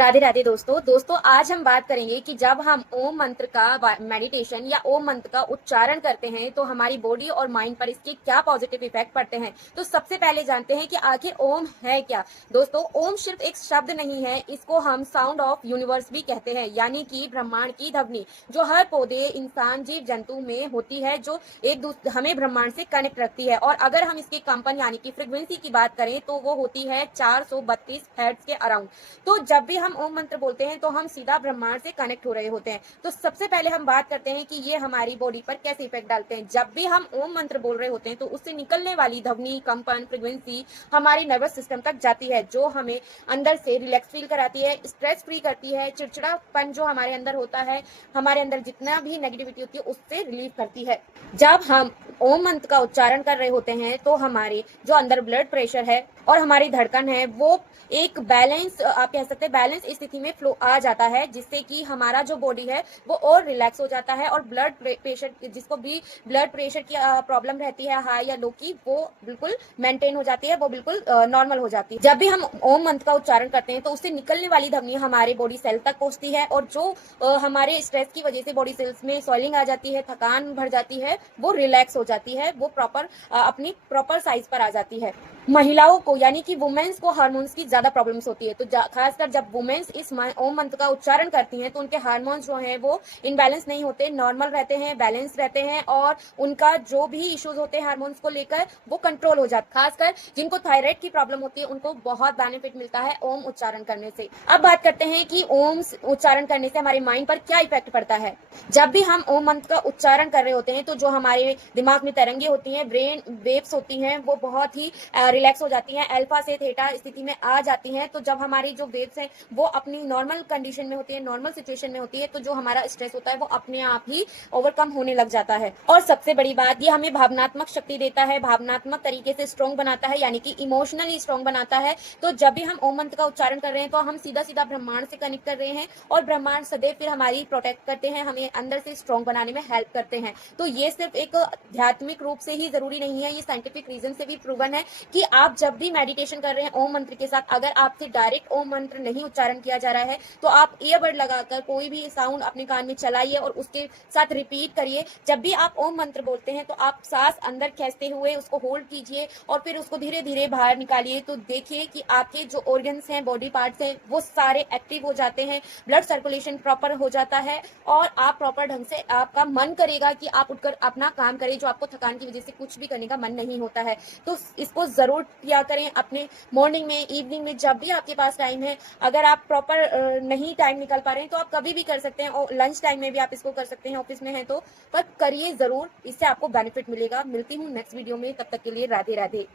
राधे राधे दोस्तों आज हम बात करेंगे कि जब हम ओम मंत्र का मेडिटेशन या ओम मंत्र का उच्चारण करते हैं तो हमारी बॉडी और माइंड पर इसके क्या पॉजिटिव इफेक्ट पड़ते हैं। तो सबसे पहले जानते हैं कि आखिर ओम है क्या। दोस्तों, ओम सिर्फ एक शब्द नहीं है, इसको हम साउंड ऑफ यूनिवर्स भी कहते हैं, यानी कि ब्रह्मांड की ध्वनि जो हर पौधे, इंसान, जीव जंतु में होती है, जो एक दूसरे हमें ब्रह्मांड से कनेक्ट रखती है। और अगर हम इसके कंपन यानी कि फ्रिक्वेंसी की बात करें तो वो होती है 432 हर्ट्ज के अराउंड। तो जब भी हम ओम मंत्र बोलते हैं तो हम सीधा ब्रह्मांड से कनेक्ट हो रहे होते हैं। तो सबसे पहले हम बात करते हैं कि ये हमारी बॉडी पर कैसे इफेक्ट डालते हैं। जब भी हम ओम मंत्र बोल रहे होते हैं तो उससे निकलने वाली ध्वनि, कंपन, फ्रीक्वेंसी हमारी नर्वस सिस्टम तक जाती है, जो हमें अंदर से रिलैक्स फील कराती है, स्ट्रेस फ्री करती है, चिड़चिड़ापन जो हमारे अंदर होता है, हमारे अंदर जितना भी नेगेटिविटी होती है उससे रिलीफ करती है। जब हम ओम मंत्र का उच्चारण कर रहे होते हैं तो हमारे जो अंदर ब्लड प्रेशर है और हमारी धड़कन है वो एक बैलेंस, आप कह सकते हैं बैलेंस स्थिति में फ्लो आ जाता है, जिससे कि हमारा जो बॉडी है वो और रिलैक्स हो जाता है और ब्लड प्रेशर, जिसको भी ब्लड प्रेशर की प्रॉब्लम रहती है हाई या लो की, वो बिल्कुल मेंटेन हो जाती है, वो बिल्कुल नॉर्मल हो जाती है। जब भी हम ओम मंत्र का उच्चारण करते हैं तो उससे निकलने वाली ध्वनि हमारे बॉडी सेल तक पहुंचती है और जो हमारे स्ट्रेस की वजह से बॉडी सेल्स में स्वेलिंग आ जाती है, थकान बढ़ जाती है, वो रिलैक्स हो जाती है, वो प्रॉपर अपनी प्रॉपर साइज पर आ जाती है। महिलाओं को यानी कि वुमेन्स को हार्मोन्स की ज्यादा प्रॉब्लम्स होती है, तो खासकर जब वुमेन्स इस ओम मंत्र का उच्चारण करती हैं तो उनके हार्मोन्स जो हैं वो इनबैलेंस नहीं होते, नॉर्मल रहते हैं, बैलेंस रहते हैं और उनका जो भी इश्यूज होते हैं हार्मोन्स को लेकर वो कंट्रोल हो जाता है। खासकर जिनको थायराइड की प्रॉब्लम होती है उनको बहुत बेनिफिट मिलता है ओम उच्चारण करने से। अब बात करते हैं कि ओम उच्चारण करने से हमारे माइंड पर क्या इफेक्ट पड़ता है। जब भी हम ओम मंत्र का उच्चारण कर रहे होते हैं तो जो हमारे दिमाग में तरंगे होती हैं, ब्रेन वेव्स होती हैं, वो बहुत ही रिलैक्स हो जाती हैं, अल्फा से थीटा स्थिति में आ जाती हैं। तो जब हमारी जो वेव्स हैं वो अपनी नॉर्मल कंडीशन में होती है, नॉर्मल सिचुएशन में होती है, तो जो हमारा स्ट्रेस होता है वो अपने आप ही ओवरकम होने लग जाता है। और सबसे बड़ी बात, ये हमें भावनात्मक शक्ति देता है, भावनात्मक तरीके से स्ट्रॉन्ग बनाता है, यानी कि इमोशनली स्ट्रॉन्ग बनाता है। तो जब भी हम ओम मंत्र का उच्चारण कर रहे हैं तो हम सीधा सीधा ब्रह्मांड से कनेक्ट कर रहे हैं और ब्रह्मांड सदैव फिर हमारी प्रोटेक्ट करते हैं, हमें अंदर से स्ट्रॉन्ग बनाने में हेल्प करते हैं। तो ये सिर्फ एक आध्यात्मिक रूप से ही जरूरी नहीं है, ये साइंटिफिक रीजन से भी प्रूवन है कि आप जब भी मेडिटेशन कर रहे हैं ओम मंत्र के साथ, अगर आपसे डायरेक्ट ओम मंत्र नहीं उच्चारण किया जा रहा है तो आप ईयरबड लगाकर कोई भी साउंड अपने कान में चलाइए और उसके साथ रिपीट करिए। जब भी आप ओम मंत्र बोलते हैं तो आप सांस अंदर खींचते हुए उसको होल्ड कीजिए और फिर उसको धीरे धीरे बाहर निकालिए। तो देखिए कि आपके जो ऑर्गन्स हैं, बॉडी पार्ट्स हैं, वो सारे एक्टिव हो जाते हैं, ब्लड सर्कुलेशन प्रॉपर हो जाता है और आप प्रॉपर ढंग से, आपका मन करेगा कि आप उठकर अपना काम करें, जो आपको थकान की वजह से कुछ भी करने का मन नहीं होता है। तो इसको जरूर किया करें अपने मॉर्निंग में, इवनिंग में, जब भी आपके पास टाइम है। अगर आप प्रॉपर नहीं टाइम निकाल पा रहे हैं तो आप कभी भी कर सकते हैं और लंच टाइम में भी आप इसको कर सकते हैं, ऑफिस में है तो, पर करिए जरूर, इससे आपको बेनिफिट मिलेगा। मिलती हूँ नेक्स्ट वीडियो में, तब तक के लिए राधे राधे।